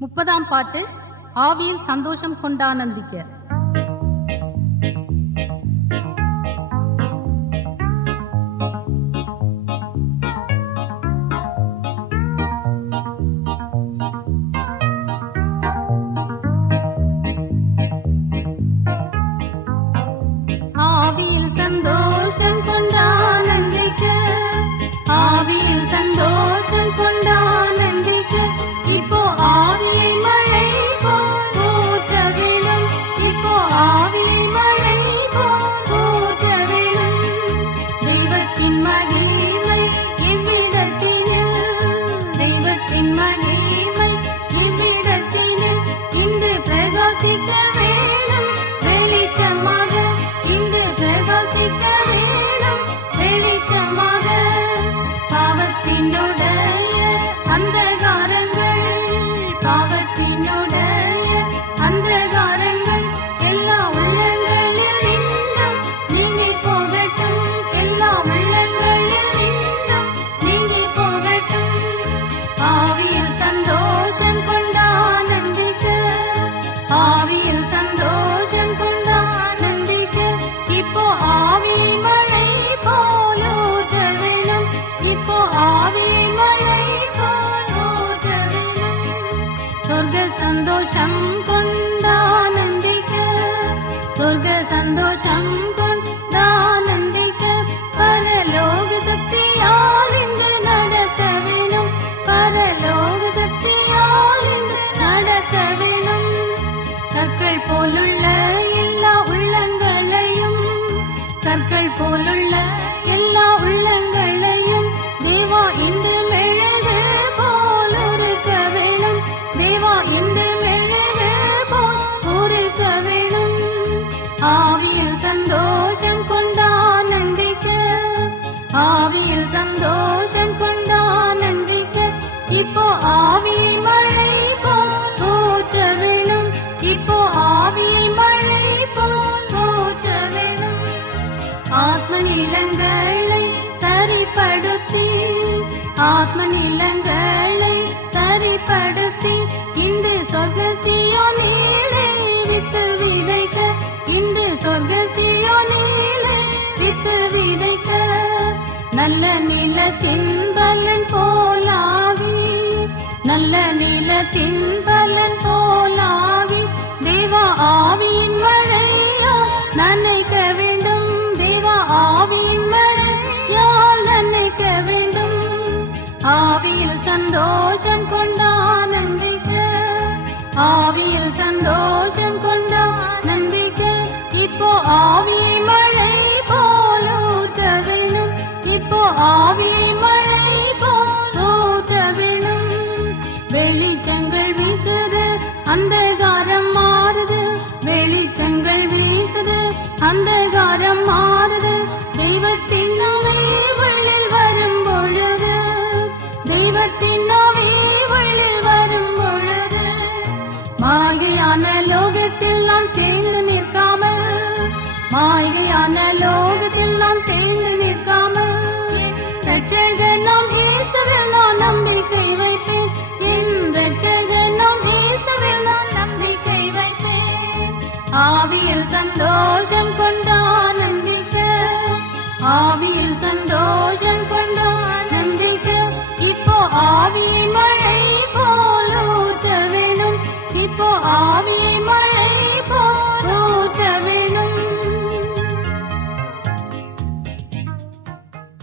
30ஆம் பாட்டு. ஆவியில் சந்தோஷம் கொண்டானந்திக்க. ஆவியில் சந்தோஷம் கொண்டானந்திக்க, ஆவியில் சந்தோஷம் கொண்டானந்திக்க, இப்போ ஆவியை மழை போல் ஊற்ற வேணும், இப்போ ஆவியை மழை போல் ஊற்ற வேணும். தெய்வத்தின் மகிமை இவ்விடத்தினில், தெய்வத்தின் மகிமை இவ்விடத்தினில் இன்று பிரகாசிக்க வேணும் வெளிச்சமாக, இன்று பிரகாசிக்க வேணும் வெளிச்சமாக. பாவத்தினுடைய அந்தகாரங்கள், பாவத்தினுடைய அந்தகாரங்கள் எல்லா உள்ளங்களில் நின்றும் நீங்கி போகட்டும், எல்லா உள்ளங்களில் நின்றும் நீங்கி போகட்டும். ஆவியில் சந்தோஷம் கொண்டானந்திக்க, ஆவியில் சந்தோஷம் கொண்டானந்திக்க, இப்போ ஆவியை மழை போல் ஊற்ற வேணும், இப்போ ஆவியை மழை போல் ஊற்ற வேணும். சொர்க்க சந்தோஷம் கொண்டானந்திக்க, சொர்க்க சந்தோஷம் கொண்டானந்திக்க, பரலோக சக்தியால் இன்று நடத்த வேணும், பரலோக சக்தியால் இன்று நடத்த வேணும். கற்கள் போலுள்ள எல்லா உள்ளங்களையும், கற்கள் போலுள்ள எல்லா உள்ளங்களையும் தேவா இன்று மெழுகு போல் உருக்க வேணும், தேவா இன்று மெழுகு போல் உருக்க வேணும். ஆவியில் சந்தோஷம் கொண்டானந்திக்க, ஆவியில் சந்தோஷம் கொண்டானந்திக்க, இப்போ ஆவியை மழை போல் ஊற்ற வேணும், இப்போ ஆவியை மழை போல் ஊற்ற வேணும். ஆத்ம நிலங்களை சரிப்படுத்தி, ஆத்ம நிலங்களை சரிப்படுத்தி இந்த சொர்க்க சீயோனிலே வித்து விதைக்க, இந்த சொர்க்க சீயோனிலே வித்து விதைக்க. நல்ல நிலத்தின் பலன் போலாகி, நல்ல நிலத்தின் பலன் போலாகி தேவா ஆவியின் மழையால் நனைக்க வேண்டும், தேவா ஆவியின் மழையால் நனைக்க வேண்டும். ஆவியில் சந்தோஷம் கொண்டானந்திக்க, ஆவியில் சந்தோஷம் கொண்டானந்திக்க, இப்போ ஆவியை மழை போல் ஊற்ற வேணும், இப்போ ஆவியை மழை போல் ஊற்ற வேணும். வெளிச்சங்கள் வீசுது அந்தகாரம் மாறுது, வெளிச்சங்கள் வீசுது அந்தகாரம் மாறுது. தெய்வத்தின் ஆவி உள்ளில் வரும் பொழுது, தெய்வத்தின் ஆவி உள்ளில் வரும் பொழுது, மாயையான லோகத்தில் நாம் சேர்ந்து நிற்காமல், மாயையான லோகத்தில் நாம் சேர்ந்து நிற்காமல், ரட்சகர் நாம் இயேசுவில் நான் நம்பிக்கை வைப்பேன், என் ரட்சகர் நாம் இயேசுவில் நான் நம்பிக்கை வைப்பேன். ஆவியில் சந்தோஷம் கொண்டானந்திக்க, ஆவியில் சந்தோஷம் கொண்டானந்திக்க, இப்போ ஆவியை மழை போல் ஊற்ற வேணும், இப்போ ஆவியை மழை போல்